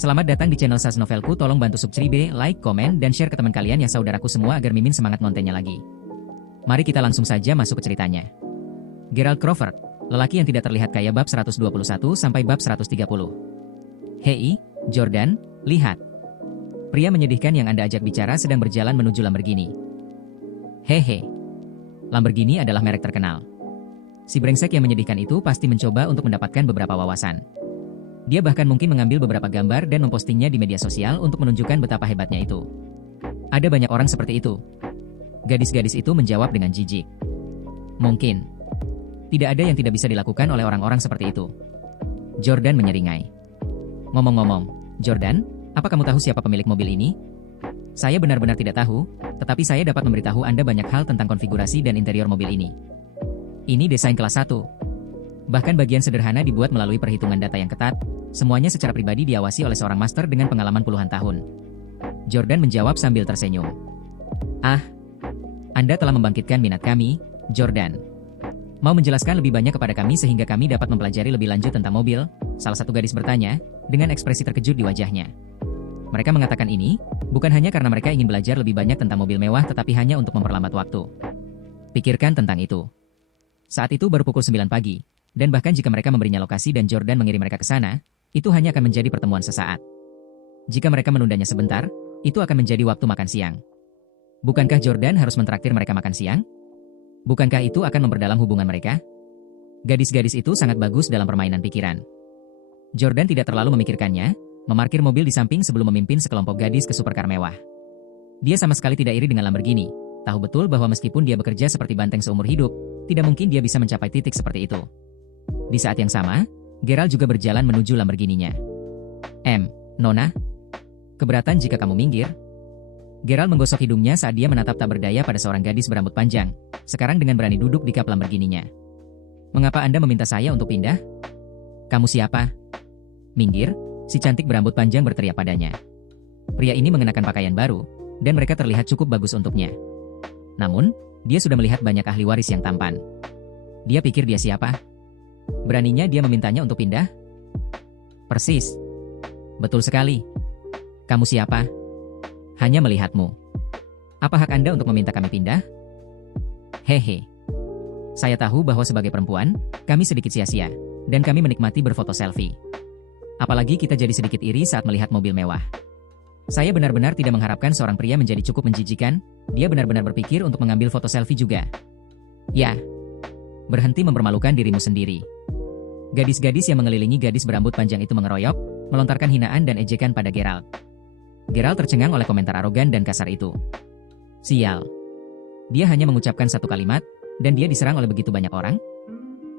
Selamat datang di channel Sas Novelku. Tolong bantu subscribe, like, komen, dan share ke teman kalian ya saudaraku semua agar Mimin semangat ngontennya lagi. Mari kita langsung saja masuk ke ceritanya. Gerald Crawford, lelaki yang tidak terlihat kaya bab 121 sampai bab 130. Hei, Jordan, lihat. Pria menyedihkan yang Anda ajak bicara sedang berjalan menuju Lamborghini. Hehe. Lamborghini adalah merek terkenal. Si brengsek yang menyedihkan itu pasti mencoba untuk mendapatkan beberapa wawasan. Dia bahkan mungkin mengambil beberapa gambar dan mempostingnya di media sosial untuk menunjukkan betapa hebatnya itu. Ada banyak orang seperti itu. Gadis-gadis itu menjawab dengan jijik. Mungkin. Tidak ada yang tidak bisa dilakukan oleh orang-orang seperti itu. Jordan menyeringai. Ngomong-ngomong, Jordan, apa kamu tahu siapa pemilik mobil ini? Saya benar-benar tidak tahu, tetapi saya dapat memberitahu Anda banyak hal tentang konfigurasi dan interior mobil ini. Ini desain kelas 1. Bahkan bagian sederhana dibuat melalui perhitungan data yang ketat, semuanya secara pribadi diawasi oleh seorang master dengan pengalaman puluhan tahun. Jordan menjawab sambil tersenyum. Ah, Anda telah membangkitkan minat kami, Jordan. Mau menjelaskan lebih banyak kepada kami sehingga kami dapat mempelajari lebih lanjut tentang mobil? Salah satu gadis bertanya, dengan ekspresi terkejut di wajahnya. Mereka mengatakan ini, bukan hanya karena mereka ingin belajar lebih banyak tentang mobil mewah tetapi hanya untuk memperlambat waktu. Pikirkan tentang itu. Saat itu baru pukul 9 pagi. Dan bahkan jika mereka memberinya lokasi dan Jordan mengirim mereka ke sana, itu hanya akan menjadi pertemuan sesaat. Jika mereka menundanya sebentar, itu akan menjadi waktu makan siang. Bukankah Jordan harus mentraktir mereka makan siang? Bukankah itu akan memperdalam hubungan mereka? Gadis-gadis itu sangat bagus dalam permainan pikiran. Jordan tidak terlalu memikirkannya, memarkir mobil di samping sebelum memimpin sekelompok gadis ke supercar mewah. Dia sama sekali tidak iri dengan Lamborghini, tahu betul bahwa meskipun dia bekerja seperti banteng seumur hidup, tidak mungkin dia bisa mencapai titik seperti itu. Di saat yang sama, Gerald juga berjalan menuju Lamborghini-nya. Nona? Keberatan jika kamu minggir? Gerald menggosok hidungnya saat dia menatap tak berdaya pada seorang gadis berambut panjang, sekarang dengan berani duduk di kap Lamborghini-nya. Mengapa Anda meminta saya untuk pindah? Kamu siapa? Minggir, si cantik berambut panjang berteriak padanya. Pria ini mengenakan pakaian baru, dan mereka terlihat cukup bagus untuknya. Namun, dia sudah melihat banyak ahli waris yang tampan. Dia pikir dia siapa? Beraninya dia memintanya untuk pindah? Persis. Betul sekali. Kamu siapa? Hanya melihatmu. Apa hak Anda untuk meminta kami pindah? Hehe. Saya tahu bahwa sebagai perempuan, kami sedikit sia-sia, dan kami menikmati berfoto selfie. Apalagi kita jadi sedikit iri saat melihat mobil mewah. Saya benar-benar tidak mengharapkan seorang pria menjadi cukup menjijikan, dia benar-benar berpikir untuk mengambil foto selfie juga. Ya. Berhenti mempermalukan dirimu sendiri. Gadis-gadis yang mengelilingi gadis berambut panjang itu mengeroyok, melontarkan hinaan dan ejekan pada Gerald. Gerald tercengang oleh komentar arogan dan kasar itu. Sial. Dia hanya mengucapkan satu kalimat, dan dia diserang oleh begitu banyak orang.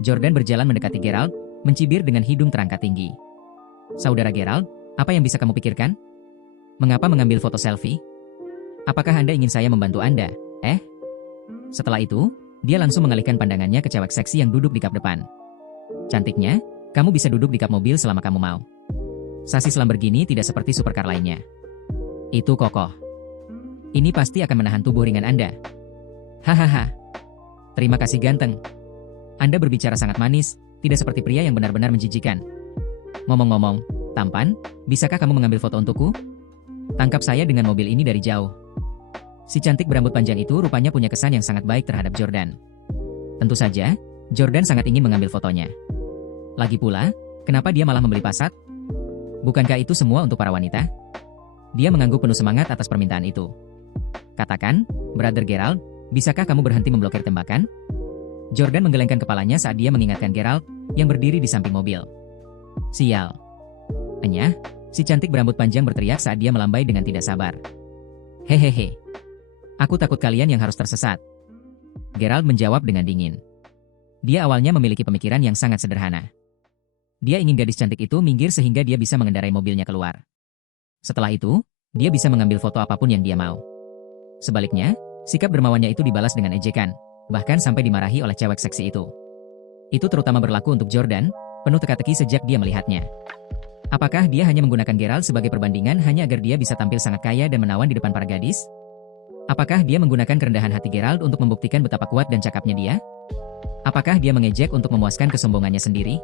Jordan berjalan mendekati Gerald, mencibir dengan hidung terangkat tinggi. Saudara Gerald, apa yang bisa kamu pikirkan? Mengapa mengambil foto selfie? Apakah Anda ingin saya membantu Anda? Setelah itu, dia langsung mengalihkan pandangannya ke cewek seksi yang duduk di kap depan. Cantiknya, kamu bisa duduk di kap mobil selama kamu mau. Sasis Lamborghini tidak seperti supercar lainnya. Itu kokoh. Ini pasti akan menahan tubuh ringan Anda. Hahaha. Terima kasih ganteng. Anda berbicara sangat manis, tidak seperti pria yang benar-benar menjijikan. Ngomong-ngomong, tampan, bisakah kamu mengambil foto untukku? Tangkap saya dengan mobil ini dari jauh. Si cantik berambut panjang itu rupanya punya kesan yang sangat baik terhadap Jordan. Tentu saja, Jordan sangat ingin mengambil fotonya. Lagi pula, kenapa dia malah membeli Passat? Bukankah itu semua untuk para wanita? Dia mengangguk penuh semangat atas permintaan itu. Katakan, Brother Gerald, bisakah kamu berhenti memblokir tembakan? Jordan menggelengkan kepalanya saat dia mengingatkan Gerald, yang berdiri di samping mobil. Sial. Enyah, si cantik berambut panjang berteriak saat dia melambai dengan tidak sabar. Hehehe. Aku takut kalian yang harus tersesat. Gerald menjawab dengan dingin. Dia awalnya memiliki pemikiran yang sangat sederhana. Dia ingin gadis cantik itu minggir sehingga dia bisa mengendarai mobilnya keluar. Setelah itu, dia bisa mengambil foto apapun yang dia mau. Sebaliknya, sikap dermawannya itu dibalas dengan ejekan, bahkan sampai dimarahi oleh cewek seksi itu. Itu terutama berlaku untuk Jordan, penuh teka-teki sejak dia melihatnya. Apakah dia hanya menggunakan Gerald sebagai perbandingan hanya agar dia bisa tampil sangat kaya dan menawan di depan para gadis? Apakah dia menggunakan kerendahan hati Gerald untuk membuktikan betapa kuat dan cakapnya dia? Apakah dia mengejek untuk memuaskan kesombongannya sendiri?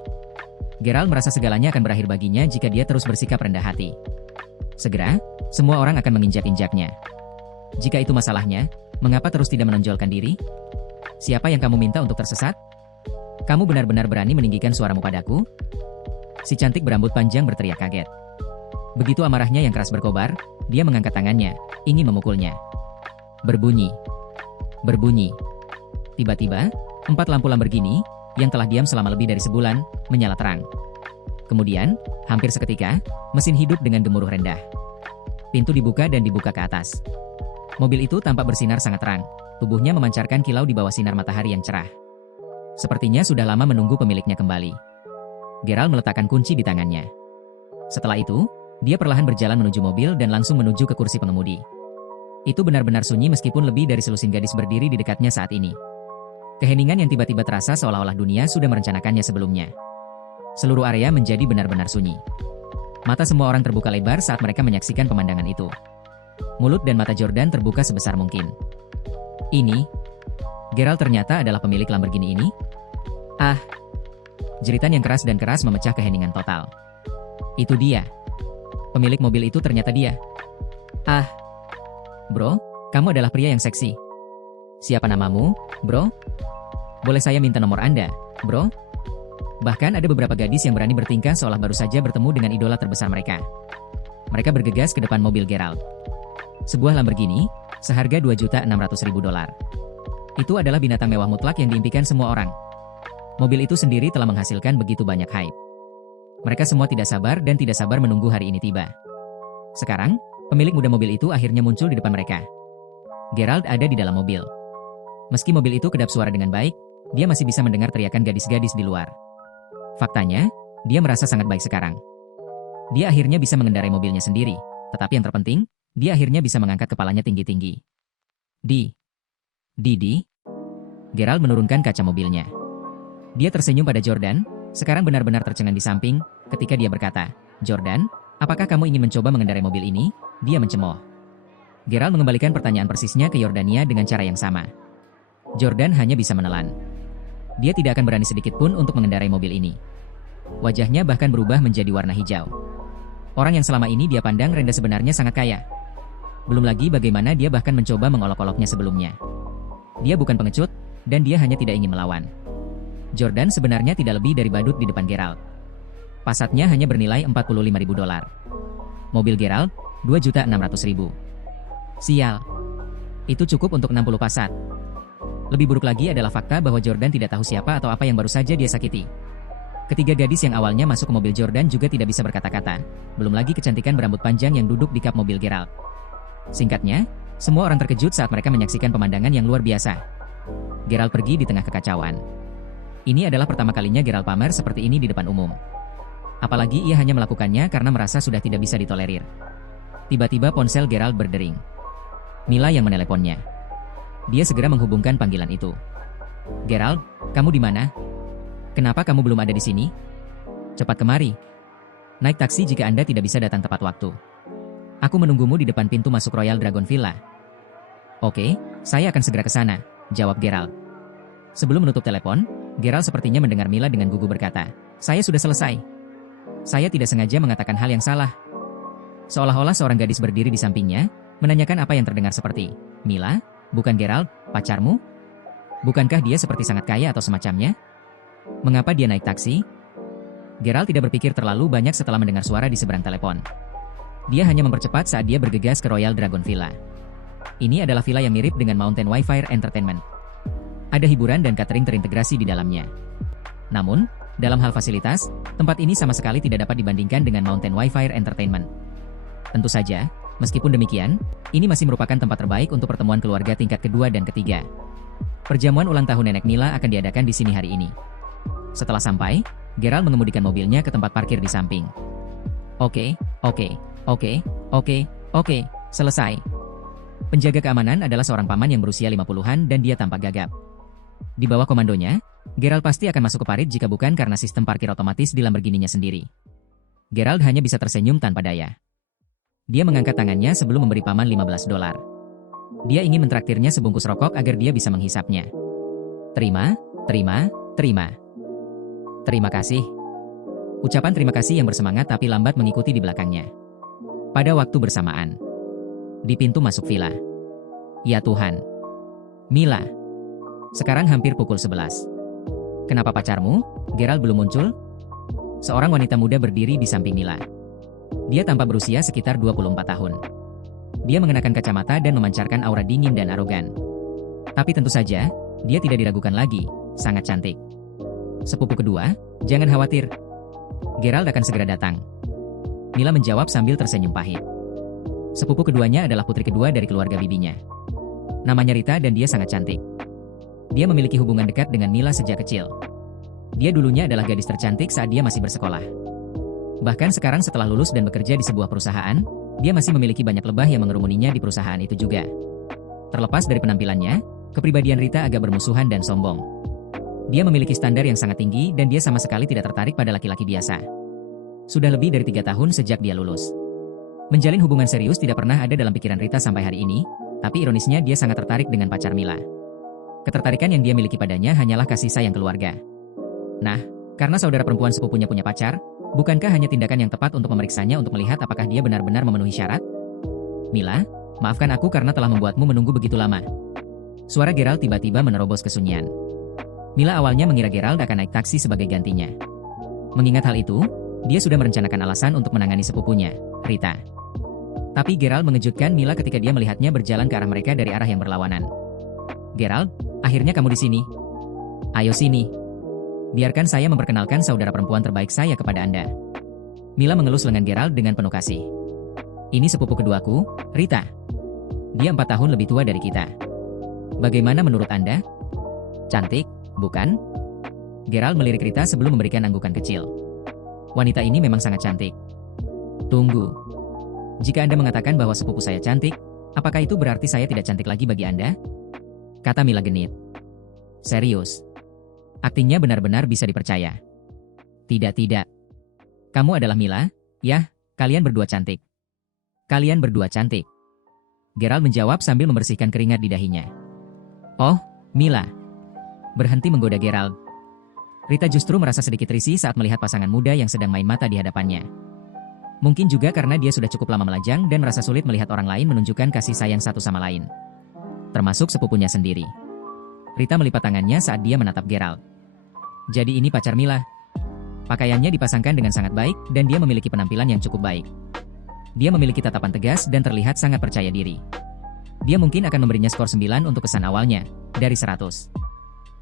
Gerald merasa segalanya akan berakhir baginya jika dia terus bersikap rendah hati. Segera, semua orang akan menginjak-injaknya. Jika itu masalahnya, mengapa terus tidak menonjolkan diri? Siapa yang kamu minta untuk tersesat? Kamu benar-benar berani meninggikan suaramu padaku? Si cantik berambut panjang berteriak kaget. Begitu amarahnya yang keras berkobar, dia mengangkat tangannya, ingin memukulnya. Berbunyi. Berbunyi. Tiba-tiba, 4 lampu Lamborghini, yang telah diam selama lebih dari sebulan, menyala terang. Kemudian, hampir seketika, mesin hidup dengan gemuruh rendah. Pintu dibuka dan dibuka ke atas. Mobil itu tampak bersinar sangat terang, tubuhnya memancarkan kilau di bawah sinar matahari yang cerah. Sepertinya sudah lama menunggu pemiliknya kembali. Gerald meletakkan kunci di tangannya. Setelah itu, dia perlahan berjalan menuju mobil dan langsung menuju ke kursi pengemudi. Itu benar-benar sunyi meskipun lebih dari selusin gadis berdiri di dekatnya saat ini. Keheningan yang tiba-tiba terasa seolah-olah dunia sudah merencanakannya sebelumnya. Seluruh area menjadi benar-benar sunyi. Mata semua orang terbuka lebar saat mereka menyaksikan pemandangan itu. Mulut dan mata Jordan terbuka sebesar mungkin. Ini, Gerald ternyata adalah pemilik Lamborghini ini? Ah! Jeritan yang keras dan keras memecah keheningan total. Itu dia. Pemilik mobil itu ternyata dia. Ah! Bro, kamu adalah pria yang seksi. Siapa namamu, bro? Boleh saya minta nomor Anda, bro? Bahkan ada beberapa gadis yang berani bertingkah seolah baru saja bertemu dengan idola terbesar mereka. Mereka bergegas ke depan mobil Gerald. Sebuah Lamborghini, seharga $2.600.000. Itu adalah binatang mewah mutlak yang diimpikan semua orang. Mobil itu sendiri telah menghasilkan begitu banyak hype. Mereka semua tidak sabar dan tidak sabar menunggu hari ini tiba. Sekarang, pemilik muda mobil itu akhirnya muncul di depan mereka. Gerald ada di dalam mobil. Meski mobil itu kedap suara dengan baik, dia masih bisa mendengar teriakan gadis-gadis di luar. Faktanya, dia merasa sangat baik sekarang. Dia akhirnya bisa mengendarai mobilnya sendiri, tetapi yang terpenting, dia akhirnya bisa mengangkat kepalanya tinggi-tinggi. Gerald menurunkan kaca mobilnya. Dia tersenyum pada Jordan, sekarang benar-benar tercengang di samping, ketika dia berkata, "Jordan, apakah kamu ingin mencoba mengendarai mobil ini?" Dia mencemooh. Gerald mengembalikan pertanyaan persisnya ke Yordania dengan cara yang sama. Jordan hanya bisa menelan. Dia tidak akan berani sedikit pun untuk mengendarai mobil ini. Wajahnya bahkan berubah menjadi warna hijau. Orang yang selama ini dia pandang rendah sebenarnya sangat kaya. Belum lagi bagaimana dia bahkan mencoba mengolok-oloknya sebelumnya. Dia bukan pengecut, dan dia hanya tidak ingin melawan. Jordan sebenarnya tidak lebih dari badut di depan Gerald. Passatnya hanya bernilai $45.000. Mobil Gerald, $2.600.000. Sial. Itu cukup untuk 60 Passat. Lebih buruk lagi adalah fakta bahwa Jordan tidak tahu siapa atau apa yang baru saja dia sakiti. Ketiga gadis yang awalnya masuk ke mobil Jordan juga tidak bisa berkata-kata, belum lagi kecantikan berambut panjang yang duduk di kap mobil Gerald. Singkatnya, semua orang terkejut saat mereka menyaksikan pemandangan yang luar biasa. Gerald pergi di tengah kekacauan. Ini adalah pertama kalinya Gerald pamer seperti ini di depan umum. Apalagi ia hanya melakukannya karena merasa sudah tidak bisa ditolerir. Tiba-tiba ponsel Gerald berdering. Mila yang meneleponnya. Dia segera menghubungkan panggilan itu. "Gerald, kamu di mana? Kenapa kamu belum ada di sini? Cepat kemari. Naik taksi jika Anda tidak bisa datang tepat waktu. Aku menunggumu di depan pintu masuk Royal Dragon Villa." "Oke, saya akan segera ke sana," jawab Gerald. Sebelum menutup telepon, Gerald sepertinya mendengar Mila dengan gugup berkata, "Saya sudah selesai. Saya tidak sengaja mengatakan hal yang salah." Seolah-olah seorang gadis berdiri di sampingnya, menanyakan apa yang terdengar seperti, "Mila, bukan Gerald, pacarmu? Bukankah dia seperti sangat kaya atau semacamnya? Mengapa dia naik taksi?" Gerald tidak berpikir terlalu banyak setelah mendengar suara di seberang telepon. Dia hanya mempercepat saat dia bergegas ke Royal Dragon Villa. Ini adalah villa yang mirip dengan Mountain Wi-Fi Entertainment. Ada hiburan dan catering terintegrasi di dalamnya. Namun, dalam hal fasilitas, tempat ini sama sekali tidak dapat dibandingkan dengan Mountain Wi-Fi Entertainment. Tentu saja, meskipun demikian, ini masih merupakan tempat terbaik untuk pertemuan keluarga tingkat kedua dan ketiga. Perjamuan ulang tahun nenek Mila akan diadakan di sini hari ini. Setelah sampai, Gerald mengemudikan mobilnya ke tempat parkir di samping. Oke, selesai. Penjaga keamanan adalah seorang paman yang berusia 50-an dan dia tampak gagap. Di bawah komandonya, Gerald pasti akan masuk ke parit jika bukan karena sistem parkir otomatis di Lamborghini-nya sendiri. Gerald hanya bisa tersenyum tanpa daya. Dia mengangkat tangannya sebelum memberi paman $15. Dia ingin mentraktirnya sebungkus rokok agar dia bisa menghisapnya. Terima kasih. Ucapan terima kasih yang bersemangat tapi lambat mengikuti di belakangnya. Pada waktu bersamaan, di pintu masuk villa. Ya Tuhan. Mila. Sekarang hampir pukul 11. Kenapa pacarmu, Gerald, belum muncul? Seorang wanita muda berdiri di samping Mila. Dia tampak berusia sekitar 24 tahun. Dia mengenakan kacamata dan memancarkan aura dingin dan arogan. Tapi tentu saja, dia tidak diragukan lagi, sangat cantik. Sepupu kedua, jangan khawatir. Gerald akan segera datang. Mila menjawab sambil tersenyum pahit. Sepupu keduanya adalah putri kedua dari keluarga bibinya. Namanya Rita dan dia sangat cantik. Dia memiliki hubungan dekat dengan Mila sejak kecil. Dia dulunya adalah gadis tercantik saat dia masih bersekolah. Bahkan sekarang setelah lulus dan bekerja di sebuah perusahaan, dia masih memiliki banyak lebah yang mengerumuninya di perusahaan itu juga. Terlepas dari penampilannya, kepribadian Rita agak bermusuhan dan sombong. Dia memiliki standar yang sangat tinggi dan dia sama sekali tidak tertarik pada laki-laki biasa. Sudah lebih dari 3 tahun sejak dia lulus. Menjalin hubungan serius tidak pernah ada dalam pikiran Rita sampai hari ini, tapi ironisnya dia sangat tertarik dengan pacar Mila. Ketertarikan yang dia miliki padanya hanyalah kasih sayang keluarga. Nah, karena saudara perempuan sepupunya punya pacar, bukankah hanya tindakan yang tepat untuk memeriksanya untuk melihat apakah dia benar-benar memenuhi syarat? Mila, maafkan aku karena telah membuatmu menunggu begitu lama. Suara Gerald tiba-tiba menerobos kesunyian. Mila awalnya mengira Gerald akan naik taksi sebagai gantinya. Mengingat hal itu, dia sudah merencanakan alasan untuk menangani sepupunya, Rita. Tapi Gerald mengejutkan Mila ketika dia melihatnya berjalan ke arah mereka dari arah yang berlawanan. Gerald, akhirnya kamu di sini. Ayo sini. Biarkan saya memperkenalkan saudara perempuan terbaik saya kepada Anda. Mila mengelus lengan Gerald dengan penuh kasih. Ini sepupu keduaku, Rita. Dia 4 tahun lebih tua dari kita. Bagaimana menurut Anda? Cantik, bukan? Gerald melirik Rita sebelum memberikan anggukan kecil. Wanita ini memang sangat cantik. Tunggu. Jika Anda mengatakan bahwa sepupu saya cantik, apakah itu berarti saya tidak cantik lagi bagi Anda? Kata Mila genit. Serius. Aktingnya benar-benar bisa dipercaya. Tidak. Kamu adalah Mila? Yah, kalian berdua cantik. Kalian berdua cantik. Gerald menjawab sambil membersihkan keringat di dahinya. Oh, Mila. Berhenti menggoda Gerald. Rita justru merasa sedikit risih saat melihat pasangan muda yang sedang main mata di hadapannya. Mungkin juga karena dia sudah cukup lama melajang dan merasa sulit melihat orang lain menunjukkan kasih sayang satu sama lain. Termasuk sepupunya sendiri. Rita melipat tangannya saat dia menatap Gerald. Jadi ini pacar Mila. Pakaiannya dipasangkan dengan sangat baik dan dia memiliki penampilan yang cukup baik. Dia memiliki tatapan tegas dan terlihat sangat percaya diri. Dia mungkin akan memberinya skor 9 untuk kesan awalnya, dari 100.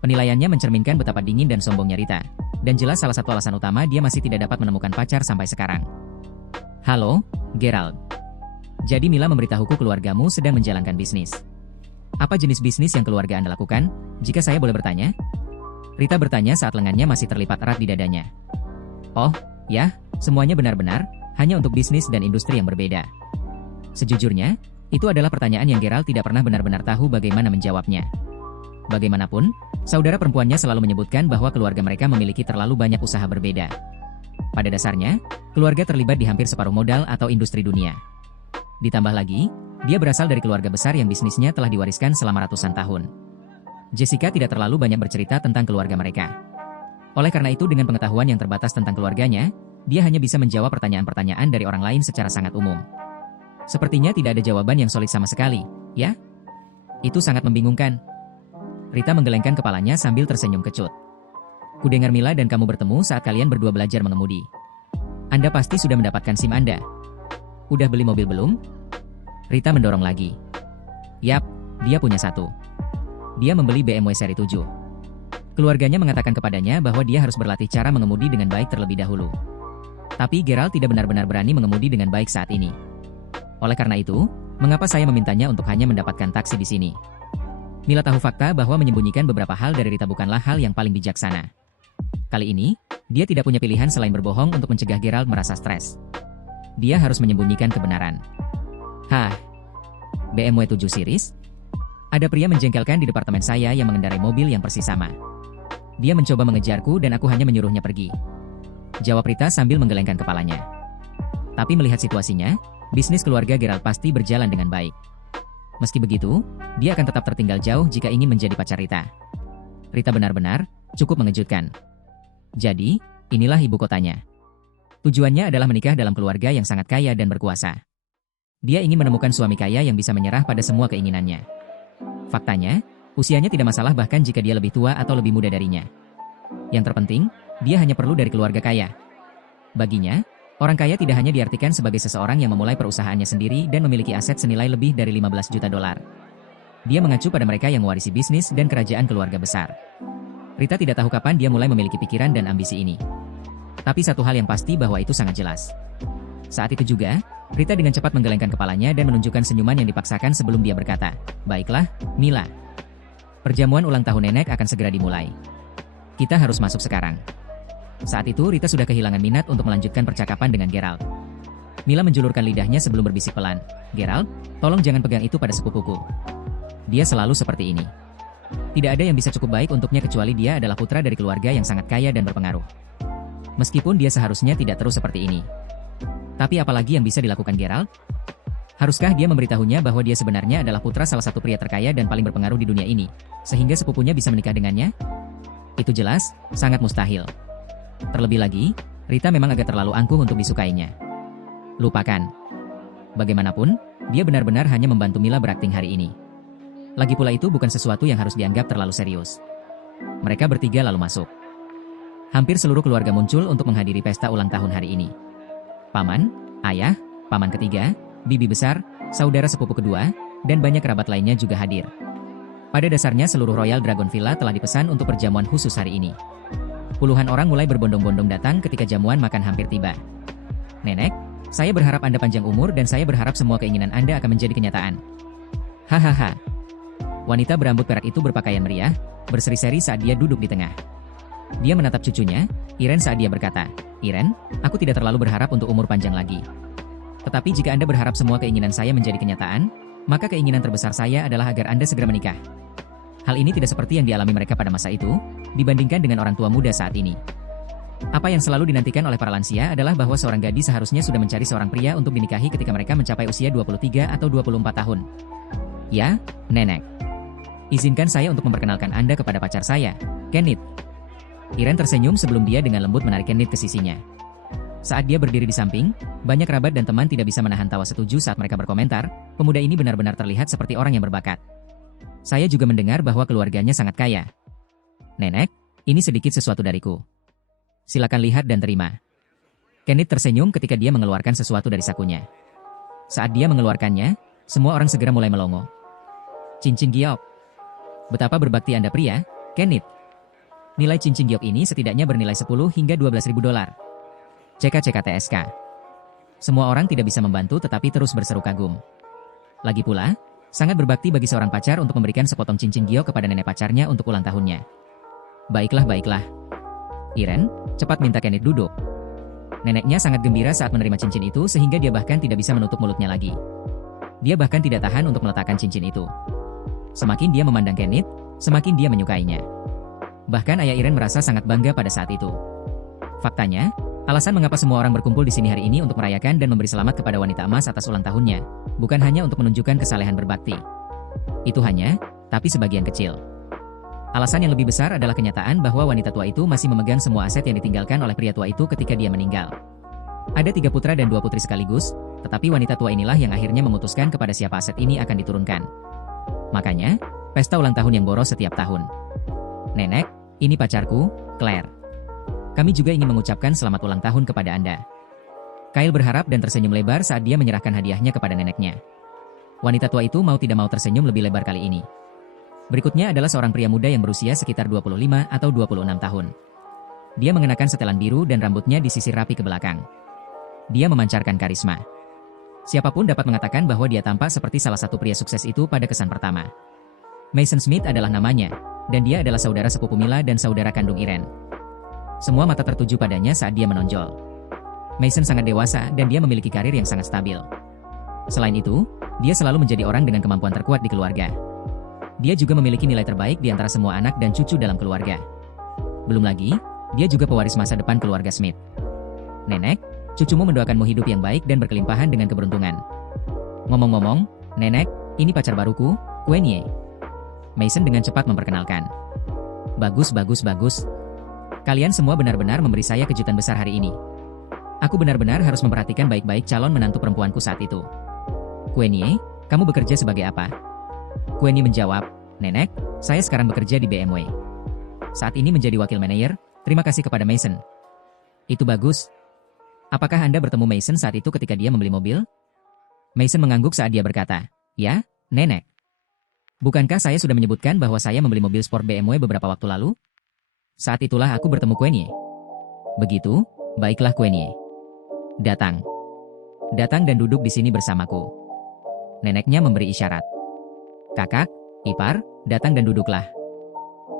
Penilaiannya mencerminkan betapa dingin dan sombongnya Rita. Dan jelas salah satu alasan utama dia masih tidak dapat menemukan pacar sampai sekarang. Halo, Gerald. Jadi Mila memberitahuku keluargamu sedang menjalankan bisnis. Apa jenis bisnis yang keluarga Anda lakukan, jika saya boleh bertanya? Rita bertanya saat lengannya masih terlipat erat di dadanya. Oh, ya, semuanya benar-benar, hanya untuk bisnis dan industri yang berbeda. Sejujurnya, itu adalah pertanyaan yang Gerald tidak pernah benar-benar tahu bagaimana menjawabnya. Bagaimanapun, saudara perempuannya selalu menyebutkan bahwa keluarga mereka memiliki terlalu banyak usaha berbeda. Pada dasarnya, keluarga terlibat di hampir separuh modal atau industri dunia. Ditambah lagi, dia berasal dari keluarga besar yang bisnisnya telah diwariskan selama ratusan tahun. Jessica tidak terlalu banyak bercerita tentang keluarga mereka. Oleh karena itu dengan pengetahuan yang terbatas tentang keluarganya, dia hanya bisa menjawab pertanyaan-pertanyaan dari orang lain secara sangat umum. Sepertinya tidak ada jawaban yang solid sama sekali, ya? Itu sangat membingungkan. Rita menggelengkan kepalanya sambil tersenyum kecut. Kudengar Mila dan kamu bertemu saat kalian berdua belajar mengemudi. Anda pasti sudah mendapatkan SIM Anda. Udah beli mobil belum? Rita mendorong lagi. Yap, dia punya satu. Dia membeli BMW seri 7. Keluarganya mengatakan kepadanya bahwa dia harus berlatih cara mengemudi dengan baik terlebih dahulu. Tapi Gerald tidak benar-benar berani mengemudi dengan baik saat ini. Oleh karena itu, mengapa saya memintanya untuk hanya mendapatkan taksi di sini? Mila tahu fakta bahwa menyembunyikan beberapa hal dari Rita bukanlah hal yang paling bijaksana. Kali ini, dia tidak punya pilihan selain berbohong untuk mencegah Gerald merasa stres. Dia harus menyembunyikan kebenaran. Hah? BMW 7 Series? Ada pria menjengkelkan di departemen saya yang mengendarai mobil yang persis sama. Dia mencoba mengejarku dan aku hanya menyuruhnya pergi. Jawab Rita sambil menggelengkan kepalanya. Tapi melihat situasinya, bisnis keluarga Gerald pasti berjalan dengan baik. Meski begitu, dia akan tetap tertinggal jauh jika ingin menjadi pacar Rita. Rita benar-benar cukup mengejutkan. Jadi, inilah ibu kotanya. Tujuannya adalah menikah dalam keluarga yang sangat kaya dan berkuasa. Dia ingin menemukan suami kaya yang bisa menyerah pada semua keinginannya. Faktanya, usianya tidak masalah bahkan jika dia lebih tua atau lebih muda darinya. Yang terpenting, dia hanya perlu dari keluarga kaya. Baginya, orang kaya tidak hanya diartikan sebagai seseorang yang memulai perusahaannya sendiri dan memiliki aset senilai lebih dari 15 juta dolar. Dia mengacu pada mereka yang mewarisi bisnis dan kerajaan keluarga besar. Rita tidak tahu kapan dia mulai memiliki pikiran dan ambisi ini. Tapi satu hal yang pasti bahwa itu sangat jelas. Saat itu juga, Rita dengan cepat menggelengkan kepalanya dan menunjukkan senyuman yang dipaksakan sebelum dia berkata, "Baiklah, Mila. Perjamuan ulang tahun nenek akan segera dimulai. Kita harus masuk sekarang." Saat itu Rita sudah kehilangan minat untuk melanjutkan percakapan dengan Gerald. Mila menjulurkan lidahnya sebelum berbisik pelan, "Gerald, tolong jangan pegang itu pada sepupuku. Dia selalu seperti ini. Tidak ada yang bisa cukup baik untuknya kecuali dia adalah putra dari keluarga yang sangat kaya dan berpengaruh. Meskipun dia seharusnya tidak terus seperti ini. Tapi apalagi yang bisa dilakukan Gerald? Haruskah dia memberitahunya bahwa dia sebenarnya adalah putra salah satu pria terkaya dan paling berpengaruh di dunia ini, sehingga sepupunya bisa menikah dengannya? Itu jelas, sangat mustahil. Terlebih lagi, Rita memang agak terlalu angkuh untuk disukainya. Lupakan. Bagaimanapun, dia benar-benar hanya membantu Mila berakting hari ini. Lagi pula itu bukan sesuatu yang harus dianggap terlalu serius. Mereka bertiga lalu masuk. Hampir seluruh keluarga muncul untuk menghadiri pesta ulang tahun hari ini. Paman, ayah, paman ketiga, bibi besar, saudara sepupu kedua, dan banyak kerabat lainnya juga hadir. Pada dasarnya seluruh Royal Dragon Villa telah dipesan untuk perjamuan khusus hari ini. Puluhan orang mulai berbondong-bondong datang ketika jamuan makan hampir tiba. "Nenek, saya berharap Anda panjang umur dan saya berharap semua keinginan Anda akan menjadi kenyataan." Hahaha. Wanita berambut perak itu berpakaian meriah, berseri-seri saat dia duduk di tengah. Dia menatap cucunya, Iren saat dia berkata, "Iren, aku tidak terlalu berharap untuk umur panjang lagi. Tetapi jika Anda berharap semua keinginan saya menjadi kenyataan, maka keinginan terbesar saya adalah agar Anda segera menikah." Hal ini tidak seperti yang dialami mereka pada masa itu, dibandingkan dengan orang tua muda saat ini. Apa yang selalu dinantikan oleh para lansia adalah bahwa seorang gadis seharusnya sudah mencari seorang pria untuk dinikahi ketika mereka mencapai usia 23 atau 24 tahun. "Ya, Nenek. Izinkan saya untuk memperkenalkan Anda kepada pacar saya, Kenneth." Iren tersenyum sebelum dia dengan lembut menarik Kenneth ke sisinya. Saat dia berdiri di samping, banyak kerabat dan teman tidak bisa menahan tawa setuju saat mereka berkomentar, pemuda ini benar-benar terlihat seperti orang yang berbakat. "Saya juga mendengar bahwa keluarganya sangat kaya. Nenek, ini sedikit sesuatu dariku. Silakan lihat dan terima." Kenneth tersenyum ketika dia mengeluarkan sesuatu dari sakunya. Saat dia mengeluarkannya, semua orang segera mulai melongo. "Cincin giok. Betapa berbakti Anda pria, Kenneth. Nilai cincin giok ini setidaknya bernilai 10 hingga 12.000 dolar. CKCKTSK." Semua orang tidak bisa membantu tetapi terus berseru kagum. Lagi pula, sangat berbakti bagi seorang pacar untuk memberikan sepotong cincin giok kepada nenek pacarnya untuk ulang tahunnya. Baiklah. Iren, cepat minta Kenneth duduk." Neneknya sangat gembira saat menerima cincin itu sehingga dia bahkan tidak bisa menutup mulutnya lagi. Dia bahkan tidak tahan untuk meletakkan cincin itu. Semakin dia memandang Kenneth, semakin dia menyukainya. Bahkan ayah Iren merasa sangat bangga pada saat itu. Faktanya, alasan mengapa semua orang berkumpul di sini hari ini untuk merayakan dan memberi selamat kepada wanita emas atas ulang tahunnya, bukan hanya untuk menunjukkan kesalehan berbakti. Itu hanya, tapi sebagian kecil. Alasan yang lebih besar adalah kenyataan bahwa wanita tua itu masih memegang semua aset yang ditinggalkan oleh pria tua itu ketika dia meninggal. Ada 3 putra dan 2 putri sekaligus, tetapi wanita tua inilah yang akhirnya memutuskan kepada siapa aset ini akan diturunkan. Makanya, pesta ulang tahun yang boros setiap tahun. "Nenek, ini pacarku, Claire. Kami juga ingin mengucapkan selamat ulang tahun kepada Anda." Kyle berharap dan tersenyum lebar saat dia menyerahkan hadiahnya kepada neneknya. Wanita tua itu mau tidak mau tersenyum lebih lebar kali ini. Berikutnya adalah seorang pria muda yang berusia sekitar 25 atau 26 tahun. Dia mengenakan setelan biru dan rambutnya disisir rapi ke belakang. Dia memancarkan karisma. Siapapun dapat mengatakan bahwa dia tampak seperti salah satu pria sukses itu pada kesan pertama. Mason Smith adalah namanya, dan dia adalah saudara sepupu Mila dan saudara kandung Iren. Semua mata tertuju padanya saat dia menonjol. Mason sangat dewasa dan dia memiliki karir yang sangat stabil. Selain itu, dia selalu menjadi orang dengan kemampuan terkuat di keluarga. Dia juga memiliki nilai terbaik di antara semua anak dan cucu dalam keluarga. Belum lagi, dia juga pewaris masa depan keluarga Smith. "Nenek, cucumu mendoakanmu hidup yang baik dan berkelimpahan dengan keberuntungan." "Ngomong-ngomong, Nenek, ini pacar baruku, Queenie." Mason dengan cepat memperkenalkan. Bagus. Kalian semua benar-benar memberi saya kejutan besar hari ini. Aku benar-benar harus memperhatikan baik-baik calon menantu perempuanku saat itu. Queenie, kamu bekerja sebagai apa? Queenie menjawab, Nenek, saya sekarang bekerja di BMW. Saat ini menjadi wakil manajer, terima kasih kepada Mason. Itu bagus. Apakah Anda bertemu Mason saat itu ketika dia membeli mobil? Mason mengangguk saat dia berkata, ya, Nenek. Bukankah saya sudah menyebutkan bahwa saya membeli mobil sport BMW beberapa waktu lalu? Saat itulah aku bertemu Queenie. Begitu, baiklah Queenie. Datang. Datang dan duduk di sini bersamaku. Neneknya memberi isyarat. Kakak, ipar, datang dan duduklah.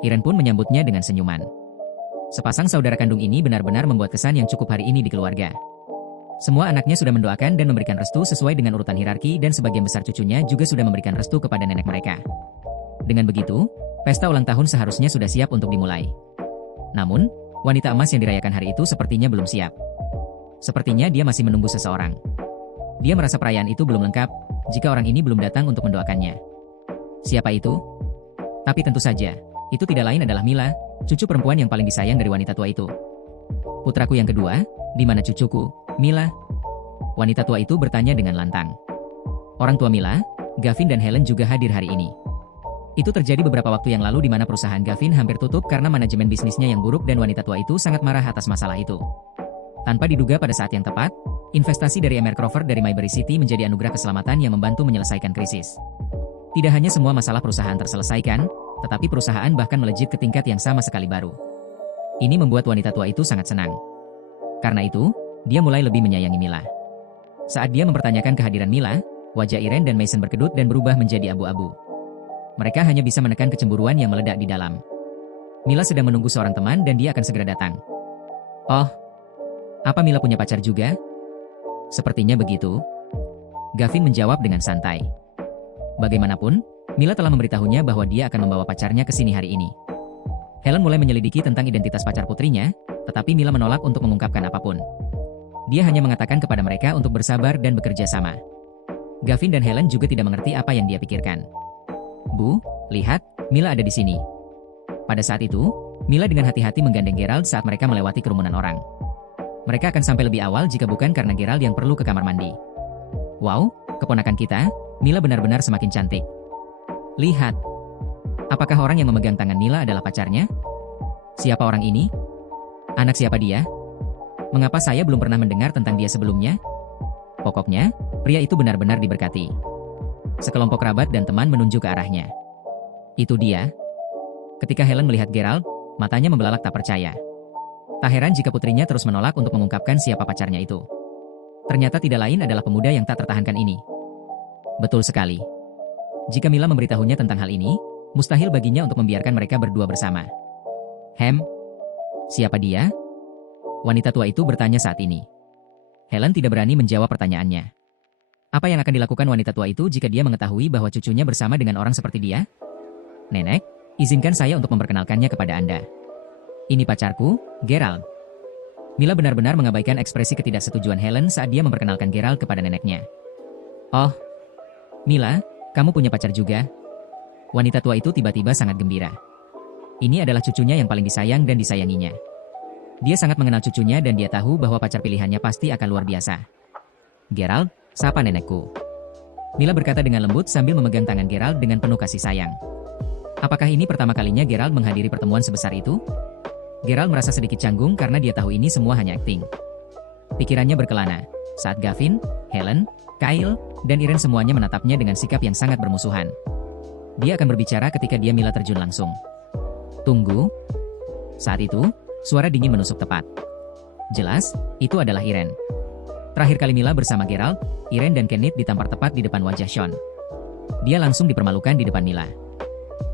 Iren pun menyambutnya dengan senyuman. Sepasang saudara kandung ini benar-benar membuat kesan yang cukup hari ini di keluarga. Semua anaknya sudah mendoakan dan memberikan restu sesuai dengan urutan hierarki dan sebagian besar cucunya juga sudah memberikan restu kepada nenek mereka. Dengan begitu, pesta ulang tahun seharusnya sudah siap untuk dimulai. Namun, wanita emas yang dirayakan hari itu sepertinya belum siap. Sepertinya dia masih menunggu seseorang. Dia merasa perayaan itu belum lengkap jika orang ini belum datang untuk mendoakannya. Siapa itu? Tapi tentu saja, itu tidak lain adalah Mila, cucu perempuan yang paling disayang dari wanita tua itu. Putraku yang kedua, di mana cucuku, Mila? Wanita tua itu bertanya dengan lantang. Orang tua Mila, Gavin dan Helen juga hadir hari ini. Itu terjadi beberapa waktu yang lalu di mana perusahaan Gavin hampir tutup karena manajemen bisnisnya yang buruk dan wanita tua itu sangat marah atas masalah itu. Tanpa diduga pada saat yang tepat, investasi dari Emer Crawford dari Maybury City menjadi anugerah keselamatan yang membantu menyelesaikan krisis. Tidak hanya semua masalah perusahaan terselesaikan, tetapi perusahaan bahkan melejit ke tingkat yang sama sekali baru. Ini membuat wanita tua itu sangat senang. Karena itu, dia mulai lebih menyayangi Mila. Saat dia mempertanyakan kehadiran Mila, wajah Iren dan Mason berkedut dan berubah menjadi abu-abu. Mereka hanya bisa menekan kecemburuan yang meledak di dalam. Mila sedang menunggu seorang teman dan dia akan segera datang. Oh, apa Mila punya pacar juga? Sepertinya begitu. Gavin menjawab dengan santai. Bagaimanapun, Mila telah memberitahunya bahwa dia akan membawa pacarnya ke sini hari ini. Helen mulai menyelidiki tentang identitas pacar putrinya, tetapi Mila menolak untuk mengungkapkan apapun. Dia hanya mengatakan kepada mereka untuk bersabar dan bekerja sama. Gavin dan Helen juga tidak mengerti apa yang dia pikirkan. Bu, lihat, Mila ada di sini. Pada saat itu, Mila dengan hati-hati menggandeng Gerald saat mereka melewati kerumunan orang. Mereka akan sampai lebih awal jika bukan karena Gerald yang perlu ke kamar mandi. Wow, keponakan kita, Mila benar-benar semakin cantik. Lihat. Apakah orang yang memegang tangan Mila adalah pacarnya? Siapa orang ini? Anak siapa dia? Mengapa saya belum pernah mendengar tentang dia sebelumnya? Pokoknya, pria itu benar-benar diberkati. Sekelompok kerabat dan teman menunjuk ke arahnya. Itu dia. Ketika Helen melihat Gerald, matanya membelalak tak percaya. Tak heran jika putrinya terus menolak untuk mengungkapkan siapa pacarnya itu. Ternyata tidak lain adalah pemuda yang tak tertahankan ini. Betul sekali. Jika Mila memberitahunya tentang hal ini, mustahil baginya untuk membiarkan mereka berdua bersama. Siapa dia? Wanita tua itu bertanya saat ini. Helen tidak berani menjawab pertanyaannya. Apa yang akan dilakukan wanita tua itu jika dia mengetahui bahwa cucunya bersama dengan orang seperti dia? Nenek, izinkan saya untuk memperkenalkannya kepada Anda. Ini pacarku, Gerald. Mila benar-benar mengabaikan ekspresi ketidaksetujuan Helen saat dia memperkenalkan Gerald kepada neneknya. Oh, Mila, kamu punya pacar juga? Wanita tua itu tiba-tiba sangat gembira. Ini adalah cucunya yang paling disayang dan disayanginya. Dia sangat mengenal cucunya dan dia tahu bahwa pacar pilihannya pasti akan luar biasa. Gerald, sapa nenekku. Mila berkata dengan lembut sambil memegang tangan Gerald dengan penuh kasih sayang. Apakah ini pertama kalinya Gerald menghadiri pertemuan sebesar itu? Gerald merasa sedikit canggung karena dia tahu ini semua hanya akting. Pikirannya berkelana saat Gavin, Helen, Kyle, dan Iren semuanya menatapnya dengan sikap yang sangat bermusuhan. Dia akan berbicara ketika dia Mila terjun langsung. Tunggu. Saat itu, suara dingin menusuk tepat. Jelas, itu adalah Iren. Terakhir kali Mila bersama Gerald, Iren dan Kenneth ditampar tepat di depan wajah Sean. Dia langsung dipermalukan di depan Mila.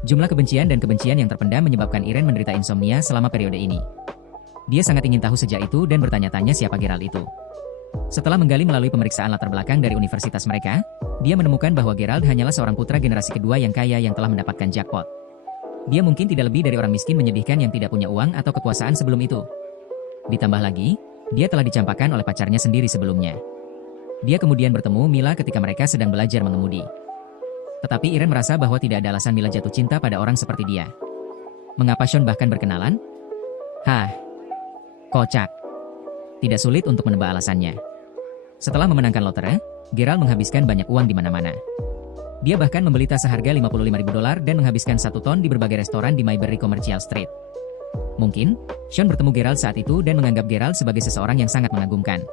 Jumlah kebencian dan kebencian yang terpendam menyebabkan Iren menderita insomnia selama periode ini. Dia sangat ingin tahu sejak itu dan bertanya-tanya siapa Gerald itu. Setelah menggali melalui pemeriksaan latar belakang dari universitas mereka, dia menemukan bahwa Gerald hanyalah seorang putra generasi kedua yang kaya yang telah mendapatkan jackpot. Dia mungkin tidak lebih dari orang miskin menyedihkan yang tidak punya uang atau kekuasaan sebelum itu. Ditambah lagi, dia telah dicampakkan oleh pacarnya sendiri sebelumnya. Dia kemudian bertemu Mila ketika mereka sedang belajar mengemudi. Tetapi Iren merasa bahwa tidak ada alasan Mila jatuh cinta pada orang seperti dia. Mengapa Sean bahkan berkenalan? Kocak. Tidak sulit untuk menebak alasannya. Setelah memenangkan lotre, Gerald menghabiskan banyak uang di mana-mana. Dia bahkan membeli tas seharga $55.000 dan menghabiskan 1 ton di berbagai restoran di Mayberry Commercial Street. Mungkin, Sean bertemu Gerald saat itu dan menganggap Gerald sebagai seseorang yang sangat mengagumkan.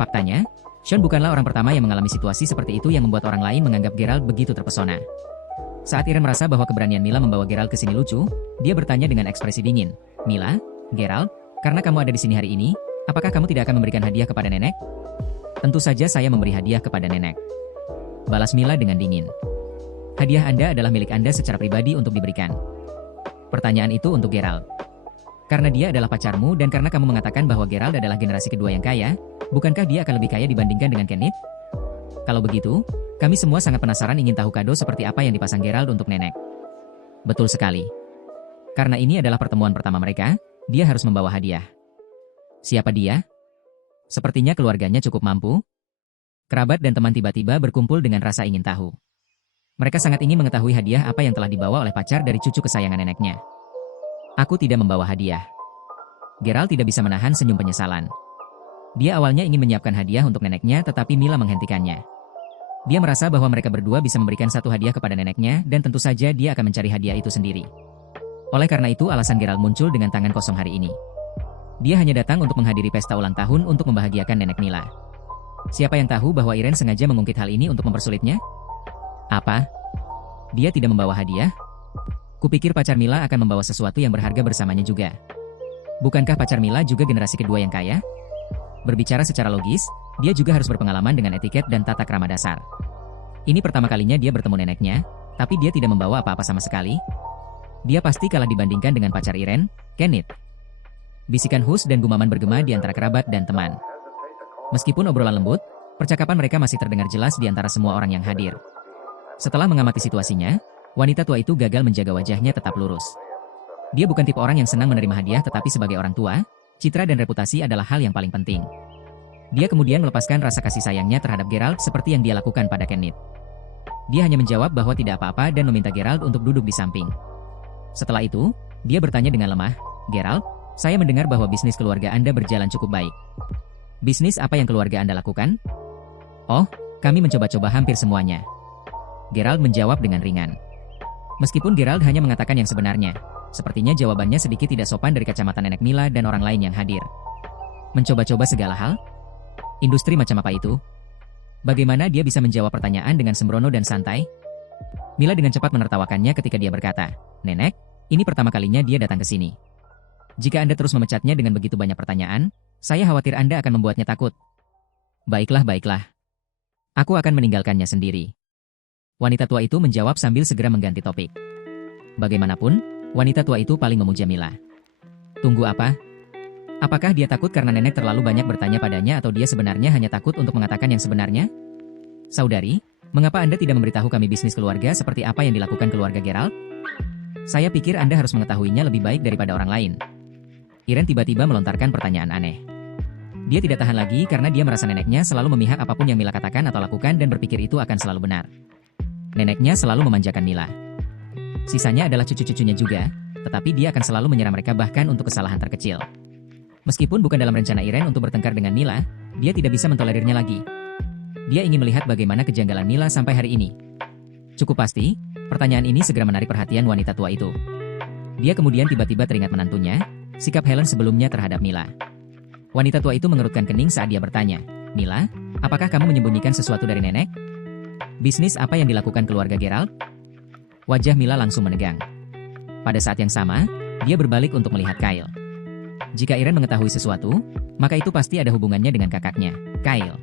Faktanya, Sean bukanlah orang pertama yang mengalami situasi seperti itu yang membuat orang lain menganggap Gerald begitu terpesona. Saat Irene merasa bahwa keberanian Mila membawa Gerald ke sini lucu, dia bertanya dengan ekspresi dingin, "Mila, Gerald, karena kamu ada di sini hari ini, apakah kamu tidak akan memberikan hadiah kepada nenek?" "Tentu saja saya memberi hadiah kepada nenek," balas Mila dengan dingin. "Hadiah Anda adalah milik Anda secara pribadi untuk diberikan." Pertanyaan itu untuk Gerald. "Karena dia adalah pacarmu dan karena kamu mengatakan bahwa Gerald adalah generasi kedua yang kaya, bukankah dia akan lebih kaya dibandingkan dengan Kenneth? Kalau begitu, kami semua sangat penasaran ingin tahu kado seperti apa yang dipasang Gerald untuk nenek." "Betul sekali. Karena ini adalah pertemuan pertama mereka, dia harus membawa hadiah." "Siapa dia?" "Sepertinya keluarganya cukup mampu." Kerabat dan teman tiba-tiba berkumpul dengan rasa ingin tahu. Mereka sangat ingin mengetahui hadiah apa yang telah dibawa oleh pacar dari cucu kesayangan neneknya. "Aku tidak membawa hadiah." Gerald tidak bisa menahan senyum penyesalan. Dia awalnya ingin menyiapkan hadiah untuk neneknya tetapi Mila menghentikannya. Dia merasa bahwa mereka berdua bisa memberikan satu hadiah kepada neneknya dan tentu saja dia akan mencari hadiah itu sendiri. Oleh karena itu alasan Gerald muncul dengan tangan kosong hari ini. Dia hanya datang untuk menghadiri pesta ulang tahun untuk membahagiakan nenek Mila. Siapa yang tahu bahwa Irene sengaja mengungkit hal ini untuk mempersulitnya? Apa? Dia tidak membawa hadiah? Kupikir pacar Mila akan membawa sesuatu yang berharga bersamanya juga. Bukankah pacar Mila juga generasi kedua yang kaya? Berbicara secara logis, dia juga harus berpengalaman dengan etiket dan tata krama dasar. Ini pertama kalinya dia bertemu neneknya, tapi dia tidak membawa apa-apa sama sekali. Dia pasti kalah dibandingkan dengan pacar Irene, Kenneth. Bisikan hus dan gumaman bergema di antara kerabat dan teman. Meskipun obrolan lembut, percakapan mereka masih terdengar jelas di antara semua orang yang hadir. Setelah mengamati situasinya, wanita tua itu gagal menjaga wajahnya tetap lurus. Dia bukan tipe orang yang senang menerima hadiah tetapi sebagai orang tua, citra dan reputasi adalah hal yang paling penting. Dia kemudian melepaskan rasa kasih sayangnya terhadap Gerald seperti yang dia lakukan pada Kenneth. Dia hanya menjawab bahwa tidak apa-apa dan meminta Gerald untuk duduk di samping. Setelah itu, dia bertanya dengan lemah, "Gerald, saya mendengar bahwa bisnis keluarga Anda berjalan cukup baik. Bisnis apa yang keluarga Anda lakukan?" "Oh, kami mencoba-coba hampir semuanya." Gerald menjawab dengan ringan. Meskipun Gerald hanya mengatakan yang sebenarnya, sepertinya jawabannya sedikit tidak sopan dari kacamata nenek Mila dan orang lain yang hadir. Mencoba-coba segala hal? Industri macam apa itu? Bagaimana dia bisa menjawab pertanyaan dengan sembrono dan santai? Mila dengan cepat menertawakannya ketika dia berkata, "Nenek, ini pertama kalinya dia datang ke sini. Jika Anda terus memecatnya dengan begitu banyak pertanyaan, saya khawatir Anda akan membuatnya takut." Baiklah, baiklah. Aku akan meninggalkannya sendiri." Wanita tua itu menjawab sambil segera mengganti topik. Bagaimanapun, wanita tua itu paling memuja Mila. Tunggu apa? Apakah dia takut karena nenek terlalu banyak bertanya padanya atau dia sebenarnya hanya takut untuk mengatakan yang sebenarnya? "Saudari, mengapa Anda tidak memberitahu kami bisnis keluarga seperti apa yang dilakukan keluarga Gerald? Saya pikir Anda harus mengetahuinya lebih baik daripada orang lain." Irene tiba-tiba melontarkan pertanyaan aneh. Dia tidak tahan lagi karena dia merasa neneknya selalu memihak apapun yang Mila katakan atau lakukan dan berpikir itu akan selalu benar. Neneknya selalu memanjakan Mila. Sisanya adalah cucu-cucunya juga, tetapi dia akan selalu menyerang mereka bahkan untuk kesalahan terkecil. Meskipun bukan dalam rencana Irene untuk bertengkar dengan Mila, dia tidak bisa mentolerirnya lagi. Dia ingin melihat bagaimana kejanggalan Mila sampai hari ini. Cukup pasti, pertanyaan ini segera menarik perhatian wanita tua itu. Dia kemudian tiba-tiba teringat menantunya, sikap Helen sebelumnya terhadap Mila. Wanita tua itu mengerutkan kening saat dia bertanya, "Mila, apakah kamu menyembunyikan sesuatu dari nenek? Bisnis apa yang dilakukan keluarga Gerald?" Wajah Mila langsung menegang. Pada saat yang sama, dia berbalik untuk melihat Kyle. Jika Irene mengetahui sesuatu, maka itu pasti ada hubungannya dengan kakaknya, Kyle.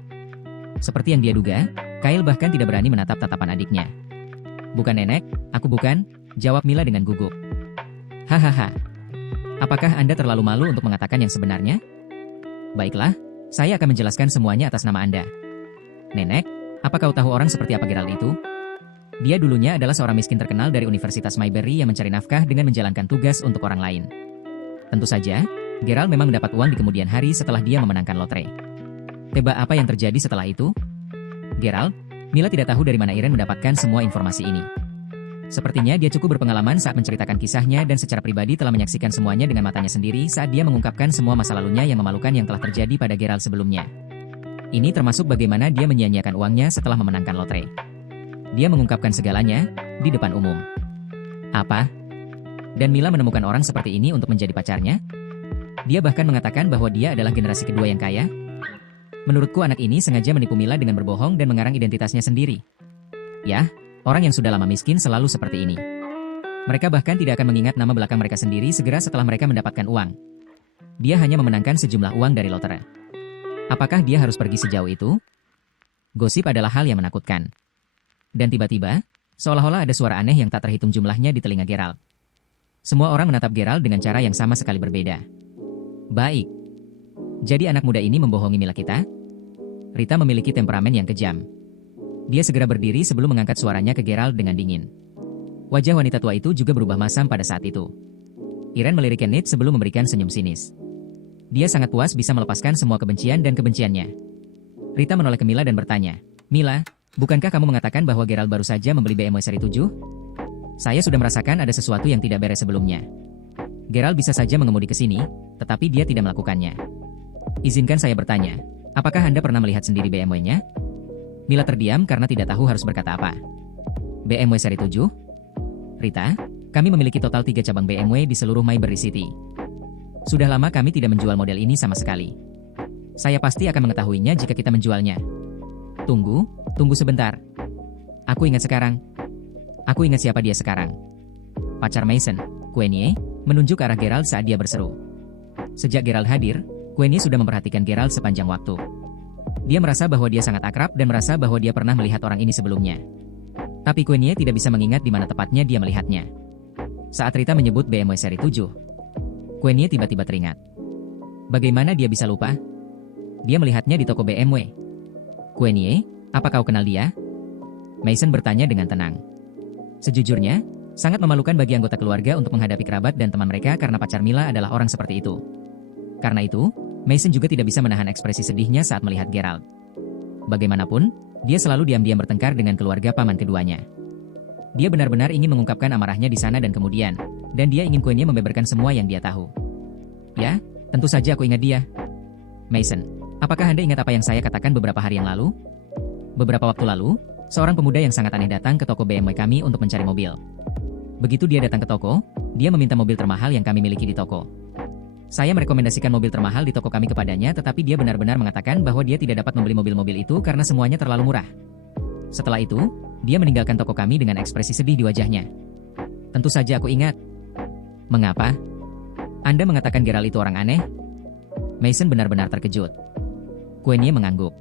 Seperti yang dia duga, Kyle bahkan tidak berani menatap tatapan adiknya. "Bukan nenek, aku bukan," jawab Mila dengan gugup. "Hahaha. Apakah Anda terlalu malu untuk mengatakan yang sebenarnya? Baiklah, saya akan menjelaskan semuanya atas nama Anda. Nenek, apa kau tahu orang seperti apa Gerald itu? Dia dulunya adalah seorang miskin terkenal dari Universitas Mayberry yang mencari nafkah dengan menjalankan tugas untuk orang lain. Tentu saja, Gerald memang mendapat uang di kemudian hari setelah dia memenangkan lotre. Tebak apa yang terjadi setelah itu? Gerald, Mila tidak tahu dari mana Irene mendapatkan semua informasi ini. Sepertinya dia cukup berpengalaman saat menceritakan kisahnya dan secara pribadi telah menyaksikan semuanya dengan matanya sendiri saat dia mengungkapkan semua masa lalunya yang memalukan yang telah terjadi pada Geralt sebelumnya. Ini termasuk bagaimana dia menyia-nyiakan uangnya setelah memenangkan lotre. Dia mengungkapkan segalanya di depan umum. Apa? Dan Mila menemukan orang seperti ini untuk menjadi pacarnya? Dia bahkan mengatakan bahwa dia adalah generasi kedua yang kaya. Menurutku anak ini sengaja menipu Mila dengan berbohong dan mengarang identitasnya sendiri. Ya, orang yang sudah lama miskin selalu seperti ini. Mereka bahkan tidak akan mengingat nama belakang mereka sendiri segera setelah mereka mendapatkan uang. Dia hanya memenangkan sejumlah uang dari lotre. Apakah dia harus pergi sejauh itu? Gosip adalah hal yang menakutkan. Dan tiba-tiba, seolah-olah ada suara aneh yang tak terhitung jumlahnya di telinga Geralt. Semua orang menatap Geralt dengan cara yang sama sekali berbeda. Baik. Jadi anak muda ini membohongi Mila kita? Rita memiliki temperamen yang kejam. Dia segera berdiri sebelum mengangkat suaranya ke Geralt dengan dingin. Wajah wanita tua itu juga berubah masam pada saat itu. Irene melirik Kenneth sebelum memberikan senyum sinis. Dia sangat puas bisa melepaskan semua kebencian dan kebenciannya. Rita menoleh ke Mila dan bertanya, "Mila, bukankah kamu mengatakan bahwa Geralt baru saja membeli BMW seri 7? Saya sudah merasakan ada sesuatu yang tidak beres sebelumnya. Geralt bisa saja mengemudi ke sini, tetapi dia tidak melakukannya. Izinkan saya bertanya, apakah Anda pernah melihat sendiri BMW-nya?" Mila terdiam karena tidak tahu harus berkata apa. BMW seri 7? Rita, kami memiliki total 3 cabang BMW di seluruh Mayberry City. Sudah lama kami tidak menjual model ini sama sekali. Saya pasti akan mengetahuinya jika kita menjualnya. Tunggu sebentar. Aku ingat sekarang. Aku ingat siapa dia sekarang. Pacar Mason, Queenie, menunjuk ke arah Geralt saat dia berseru. Sejak Geralt hadir, Queenie sudah memperhatikan Geralt sepanjang waktu. Dia merasa bahwa dia sangat akrab dan merasa bahwa dia pernah melihat orang ini sebelumnya. Tapi Queenie tidak bisa mengingat di mana tepatnya dia melihatnya. Saat Rita menyebut BMW seri 7, Queenie tiba-tiba teringat. Bagaimana dia bisa lupa? Dia melihatnya di toko BMW. Queenie, apa kau kenal dia? Mason bertanya dengan tenang. Sejujurnya, sangat memalukan bagi anggota keluarga untuk menghadapi kerabat dan teman mereka karena pacar Mila adalah orang seperti itu. Karena itu, Mason juga tidak bisa menahan ekspresi sedihnya saat melihat Geralt. Bagaimanapun, dia selalu diam-diam bertengkar dengan keluarga paman keduanya. Dia benar-benar ingin mengungkapkan amarahnya di sana dan kemudian, dan dia ingin Queenie membeberkan semua yang dia tahu. Ya, tentu saja aku ingat dia. Mason, apakah Anda ingat apa yang saya katakan beberapa hari yang lalu? Beberapa waktu lalu, seorang pemuda yang sangat aneh datang ke toko BMW kami untuk mencari mobil. Begitu dia datang ke toko, dia meminta mobil termahal yang kami miliki di toko. Saya merekomendasikan mobil termahal di toko kami kepadanya, tetapi dia benar-benar mengatakan bahwa dia tidak dapat membeli mobil-mobil itu karena semuanya terlalu murah. Setelah itu, dia meninggalkan toko kami dengan ekspresi sedih di wajahnya. Tentu saja aku ingat. Mengapa? Anda mengatakan Geralt itu orang aneh? Mason benar-benar terkejut. Queenie mengangguk.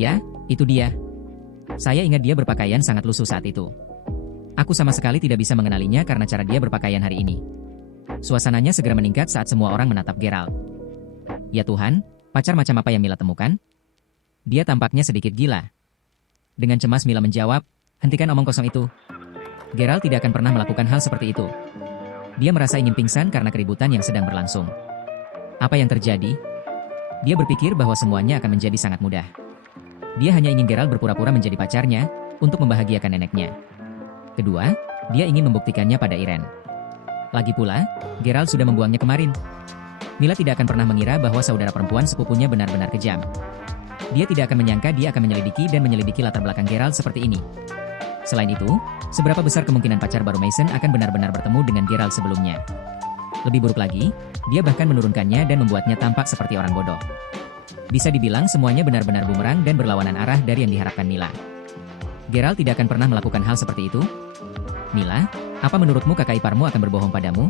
Ya, itu dia. Saya ingat dia berpakaian sangat lusuh saat itu. Aku sama sekali tidak bisa mengenalinya karena cara dia berpakaian hari ini. Suasananya segera meningkat saat semua orang menatap Geralt. Ya Tuhan, pacar macam apa yang Mila temukan? Dia tampaknya sedikit gila. Dengan cemas Mila menjawab, hentikan omong kosong itu. Geralt tidak akan pernah melakukan hal seperti itu. Dia merasa ingin pingsan karena keributan yang sedang berlangsung. Apa yang terjadi? Dia berpikir bahwa semuanya akan menjadi sangat mudah. Dia hanya ingin Geralt berpura-pura menjadi pacarnya, untuk membahagiakan neneknya. Kedua, dia ingin membuktikannya pada Irene. Lagi pula, Geralt sudah membuangnya kemarin. Mila tidak akan pernah mengira bahwa saudara perempuan sepupunya benar-benar kejam. Dia tidak akan menyangka dia akan menyelidiki latar belakang Geralt seperti ini. Selain itu, seberapa besar kemungkinan pacar baru Mason akan benar-benar bertemu dengan Geralt sebelumnya. Lebih buruk lagi, dia bahkan menurunkannya dan membuatnya tampak seperti orang bodoh. Bisa dibilang semuanya benar-benar bumerang dan berlawanan arah dari yang diharapkan Mila. Geralt tidak akan pernah melakukan hal seperti itu. Mila, apa menurutmu kakak iparmu akan berbohong padamu?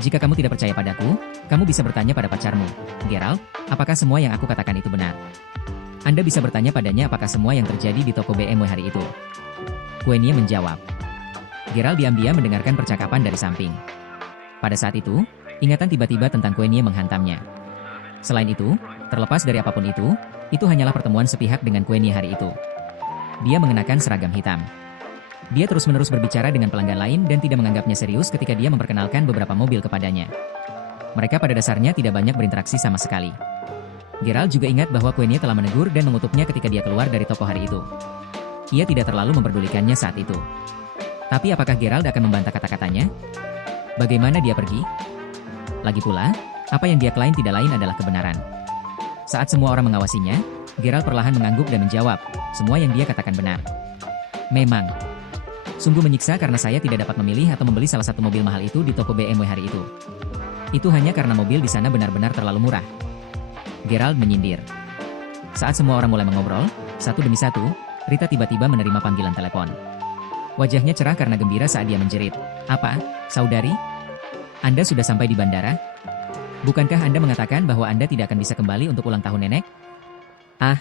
Jika kamu tidak percaya padaku, kamu bisa bertanya pada pacarmu. Geralt, apakah semua yang aku katakan itu benar? Anda bisa bertanya padanya apakah semua yang terjadi di toko BMW hari itu. Queenie menjawab. Geralt diam-diam mendengarkan percakapan dari samping. Pada saat itu, ingatan tiba-tiba tentang Queenie menghantamnya. Selain itu, terlepas dari apapun itu hanyalah pertemuan sepihak dengan Queenie hari itu. Dia mengenakan seragam hitam. Dia terus-menerus berbicara dengan pelanggan lain dan tidak menganggapnya serius ketika dia memperkenalkan beberapa mobil kepadanya. Mereka pada dasarnya tidak banyak berinteraksi sama sekali. Geralt juga ingat bahwa Queenie telah menegur dan mengutuknya ketika dia keluar dari toko hari itu. Ia tidak terlalu memperdulikannya saat itu. Tapi apakah Gerald akan membantah kata-katanya? Bagaimana dia pergi? Lagi pula, apa yang dia klaim tidak lain adalah kebenaran. Saat semua orang mengawasinya, Gerald perlahan mengangguk dan menjawab, semua yang dia katakan benar. Memang. Sungguh menyiksa karena saya tidak dapat memilih atau membeli salah satu mobil mahal itu di toko BMW hari itu. Itu hanya karena mobil di sana benar-benar terlalu murah. Gerald menyindir. Saat semua orang mulai mengobrol, satu demi satu, Rita tiba-tiba menerima panggilan telepon. Wajahnya cerah karena gembira saat dia menjerit. Apa, saudari? Anda sudah sampai di bandara? Bukankah Anda mengatakan bahwa Anda tidak akan bisa kembali untuk ulang tahun nenek? Ah,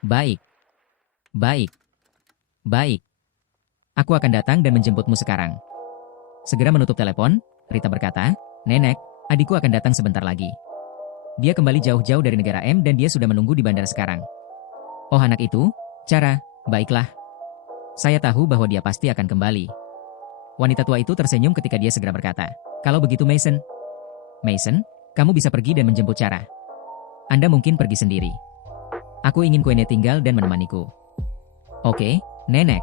baik. Baik. Baik. Aku akan datang dan menjemputmu sekarang. Segera menutup telepon, Rita berkata, Nenek, adikku akan datang sebentar lagi. Dia kembali jauh-jauh dari negara M dan dia sudah menunggu di bandara sekarang. Oh anak itu, Cara, baiklah. Saya tahu bahwa dia pasti akan kembali. Wanita tua itu tersenyum ketika dia segera berkata, kalau begitu Mason. Mason, kamu bisa pergi dan menjemput Cara. Anda mungkin pergi sendiri. Aku ingin Queenie tinggal dan menemaniku. Oke, Nenek.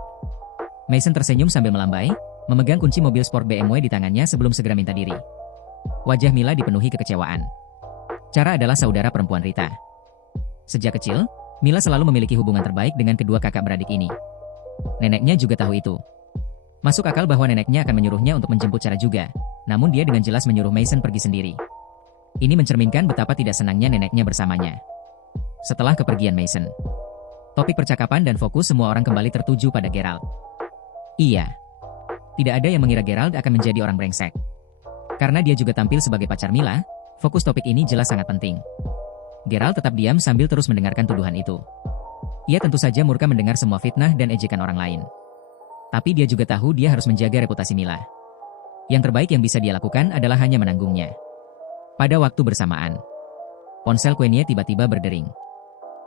Mason tersenyum sambil melambai, memegang kunci mobil sport BMW di tangannya sebelum segera minta diri. Wajah Mila dipenuhi kekecewaan. Cara adalah saudara perempuan Rita. Sejak kecil, Mila selalu memiliki hubungan terbaik dengan kedua kakak beradik ini. Neneknya juga tahu itu. Masuk akal bahwa neneknya akan menyuruhnya untuk menjemput Cara juga, namun dia dengan jelas menyuruh Mason pergi sendiri. Ini mencerminkan betapa tidak senangnya neneknya bersamanya. Setelah kepergian Mason, topik percakapan dan fokus semua orang kembali tertuju pada Gerald. Iya. Tidak ada yang mengira Gerald akan menjadi orang brengsek. Karena dia juga tampil sebagai pacar Mila, fokus topik ini jelas sangat penting. Gerald tetap diam sambil terus mendengarkan tuduhan itu. Ia tentu saja murka mendengar semua fitnah dan ejekan orang lain. Tapi dia juga tahu dia harus menjaga reputasi Mila. Yang terbaik yang bisa dia lakukan adalah hanya menanggungnya. Pada waktu bersamaan, ponsel Queenie tiba-tiba berdering.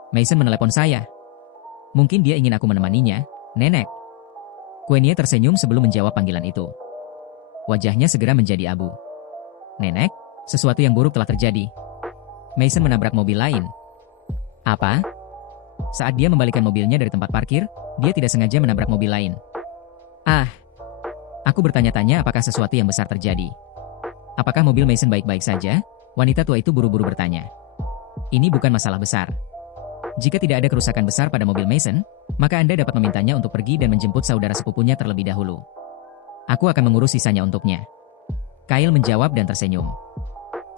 Mason menelepon saya. Mungkin dia ingin aku menemaninya, Nenek. Queenie tersenyum sebelum menjawab panggilan itu. Wajahnya segera menjadi abu. Nenek, sesuatu yang buruk telah terjadi. Mason menabrak mobil lain. Apa? Saat dia membalikan mobilnya dari tempat parkir, dia tidak sengaja menabrak mobil lain. Ah, aku bertanya-tanya apakah sesuatu yang besar terjadi. Apakah mobil Mason baik-baik saja? Wanita tua itu buru-buru bertanya. Ini bukan masalah besar. Jika tidak ada kerusakan besar pada mobil Mason, maka Anda dapat memintanya untuk pergi dan menjemput saudara sepupunya terlebih dahulu. Aku akan mengurus sisanya untuknya. Kyle menjawab dan tersenyum.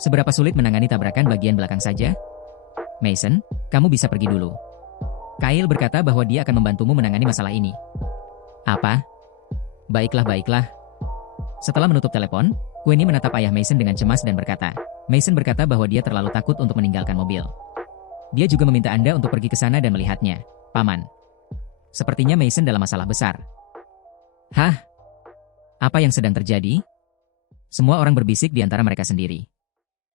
Seberapa sulit menangani tabrakan bagian belakang saja? Mason, kamu bisa pergi dulu. Kyle berkata bahwa dia akan membantumu menangani masalah ini. Apa? Baiklah. Setelah menutup telepon, Queenie menatap ayah Mason dengan cemas dan berkata, Mason berkata bahwa dia terlalu takut untuk meninggalkan mobil. Dia juga meminta Anda untuk pergi ke sana dan melihatnya, Paman. Sepertinya Mason dalam masalah besar. Hah? Apa yang sedang terjadi? Semua orang berbisik di antara mereka sendiri.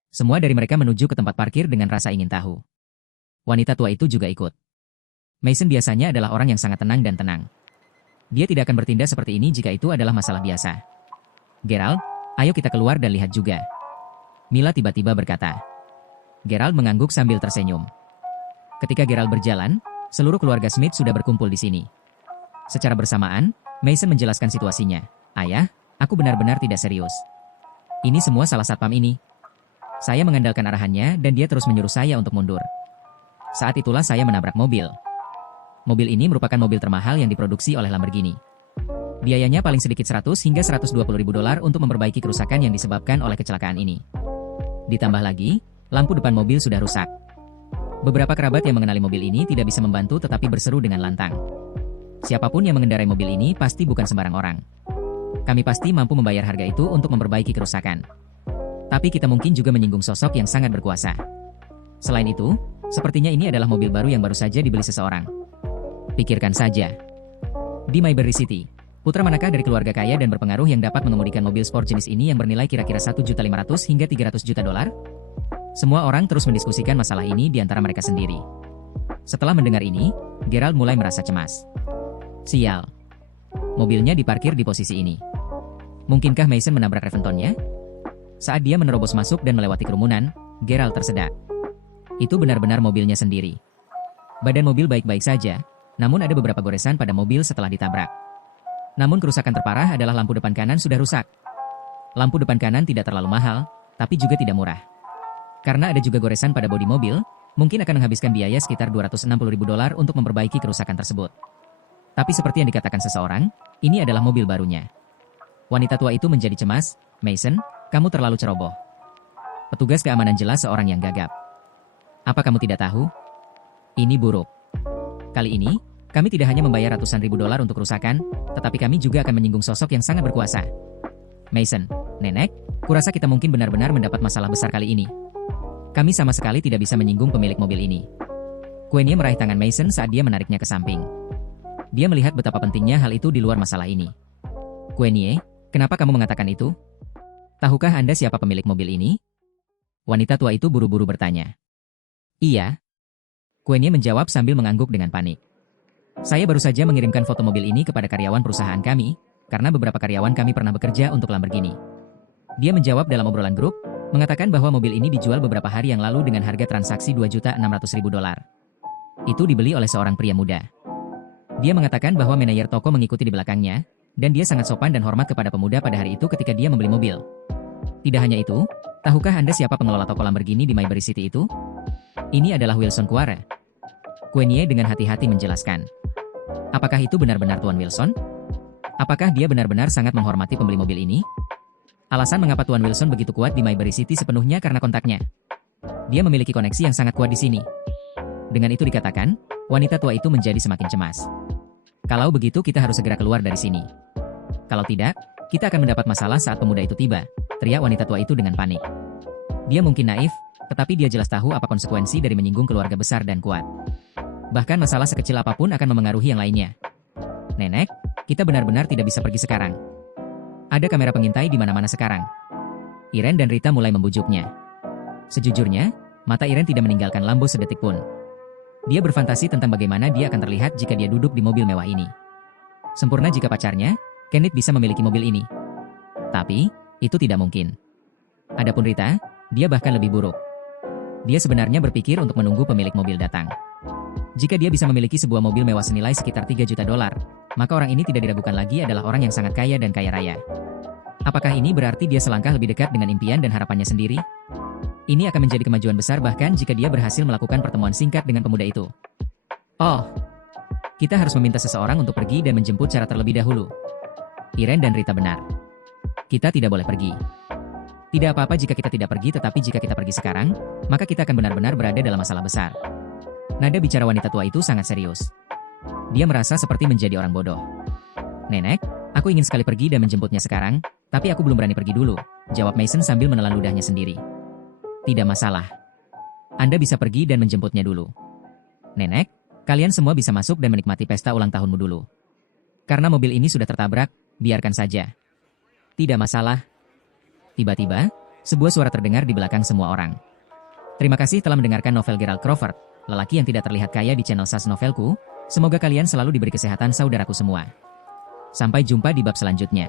Semua dari mereka menuju ke tempat parkir dengan rasa ingin tahu. Wanita tua itu juga ikut. Mason biasanya adalah orang yang sangat tenang dan tenang. Dia tidak akan bertindak seperti ini jika itu adalah masalah biasa. Gerald, ayo kita keluar dan lihat juga. Mila tiba-tiba berkata. Gerald mengangguk sambil tersenyum. Ketika Gerald berjalan, seluruh keluarga Smith sudah berkumpul di sini. Secara bersamaan, Mason menjelaskan situasinya. Ayah, aku benar-benar tidak serius. Ini semua salah satpam ini. Saya mengandalkan arahannya dan dia terus menyuruh saya untuk mundur. Saat itulah saya menabrak mobil. Mobil ini merupakan mobil termahal yang diproduksi oleh Lamborghini. Biayanya paling sedikit 100 hingga 120 ribu dolar untuk memperbaiki kerusakan yang disebabkan oleh kecelakaan ini. Ditambah lagi, lampu depan mobil sudah rusak. Beberapa kerabat yang mengenali mobil ini tidak bisa membantu tetapi berseru dengan lantang. Siapapun yang mengendarai mobil ini pasti bukan sembarang orang. Kami pasti mampu membayar harga itu untuk memperbaiki kerusakan. Tapi kita mungkin juga menyinggung sosok yang sangat berkuasa. Selain itu, sepertinya ini adalah mobil baru yang baru saja dibeli seseorang. Pikirkan saja. Di Mayberry City, putra manakah dari keluarga kaya dan berpengaruh yang dapat mengemudikan mobil sport jenis ini yang bernilai kira-kira 1.500 hingga 300 juta dolar? Semua orang terus mendiskusikan masalah ini di antara mereka sendiri. Setelah mendengar ini, Gerald mulai merasa cemas. Sial. Mobilnya diparkir di posisi ini. Mungkinkah Mason menabrak Reventonnya? Saat dia menerobos masuk dan melewati kerumunan, Gerald tersedak. Itu benar-benar mobilnya sendiri. Badan mobil baik-baik saja, namun ada beberapa goresan pada mobil setelah ditabrak. Namun kerusakan terparah adalah lampu depan kanan sudah rusak. Lampu depan kanan tidak terlalu mahal, tapi juga tidak murah. Karena ada juga goresan pada bodi mobil, mungkin akan menghabiskan biaya sekitar $260.000 untuk memperbaiki kerusakan tersebut. Tapi seperti yang dikatakan seseorang, ini adalah mobil barunya. Wanita tua itu menjadi cemas. Mason, kamu terlalu ceroboh. Petugas keamanan jelas seorang yang gagap. Apa kamu tidak tahu? Ini buruk. Kali ini, kami tidak hanya membayar ratusan ribu dolar untuk kerusakan, tetapi kami juga akan menyinggung sosok yang sangat berkuasa. Mason, nenek, kurasa kita mungkin benar-benar mendapat masalah besar kali ini. Kami sama sekali tidak bisa menyinggung pemilik mobil ini. Queenie meraih tangan Mason saat dia menariknya ke samping. Dia melihat betapa pentingnya hal itu di luar masalah ini. Queenie, kenapa kamu mengatakan itu? Tahukah Anda siapa pemilik mobil ini? Wanita tua itu buru-buru bertanya. Iya. Queenie menjawab sambil mengangguk dengan panik. Saya baru saja mengirimkan foto mobil ini kepada karyawan perusahaan kami, karena beberapa karyawan kami pernah bekerja untuk Lamborghini. Dia menjawab dalam obrolan grup, mengatakan bahwa mobil ini dijual beberapa hari yang lalu dengan harga transaksi $2.600.000. Itu dibeli oleh seorang pria muda. Dia mengatakan bahwa manajer toko mengikuti di belakangnya, dan dia sangat sopan dan hormat kepada pemuda pada hari itu ketika dia membeli mobil. Tidak hanya itu, tahukah Anda siapa pengelola toko Lamborghini di Mayberry City itu? Ini adalah Wilson Quare. Queenie dengan hati-hati menjelaskan. Apakah itu benar-benar Tuan Wilson? Apakah dia benar-benar sangat menghormati pembeli mobil ini? Alasan mengapa Tuan Wilson begitu kuat di Mayberry City sepenuhnya karena kontaknya. Dia memiliki koneksi yang sangat kuat di sini. Dengan itu dikatakan, wanita tua itu menjadi semakin cemas. Kalau begitu kita harus segera keluar dari sini. Kalau tidak, kita akan mendapat masalah saat pemuda itu tiba, teriak wanita tua itu dengan panik. Dia mungkin naif, tetapi dia jelas tahu apa konsekuensi dari menyinggung keluarga besar dan kuat. Bahkan masalah sekecil apapun akan memengaruhi yang lainnya. Nenek, kita benar-benar tidak bisa pergi sekarang. Ada kamera pengintai di mana-mana sekarang. Irene dan Rita mulai membujuknya. Sejujurnya, mata Irene tidak meninggalkan Lambo sedetik pun. Dia berfantasi tentang bagaimana dia akan terlihat jika dia duduk di mobil mewah ini. Sempurna jika pacarnya, Kenneth bisa memiliki mobil ini. Tapi, itu tidak mungkin. Adapun Rita, dia bahkan lebih buruk. Dia sebenarnya berpikir untuk menunggu pemilik mobil datang. Jika dia bisa memiliki sebuah mobil mewah senilai sekitar $3 juta, maka orang ini tidak diragukan lagi adalah orang yang sangat kaya dan kaya raya. Apakah ini berarti dia selangkah lebih dekat dengan impian dan harapannya sendiri? Ini akan menjadi kemajuan besar bahkan jika dia berhasil melakukan pertemuan singkat dengan pemuda itu. Oh, kita harus meminta seseorang untuk pergi dan menjemput secara terlebih dahulu. Irene dan Rita benar. Kita tidak boleh pergi. Tidak apa-apa jika kita tidak pergi, tetapi jika kita pergi sekarang, maka kita akan benar-benar berada dalam masalah besar. Nada bicara wanita tua itu sangat serius. Dia merasa seperti menjadi orang bodoh. Nenek, aku ingin sekali pergi dan menjemputnya sekarang, tapi aku belum berani pergi dulu, jawab Mason sambil menelan ludahnya sendiri. Tidak masalah. Anda bisa pergi dan menjemputnya dulu. Nenek, kalian semua bisa masuk dan menikmati pesta ulang tahunmu dulu. Karena mobil ini sudah tertabrak, biarkan saja. Tidak masalah. Tiba-tiba, sebuah suara terdengar di belakang semua orang. Terima kasih telah mendengarkan novel Gerald Crawford, lelaki yang tidak terlihat kaya di channel Sas Novelku. Semoga kalian selalu diberi kesehatan saudaraku semua. Sampai jumpa di bab selanjutnya.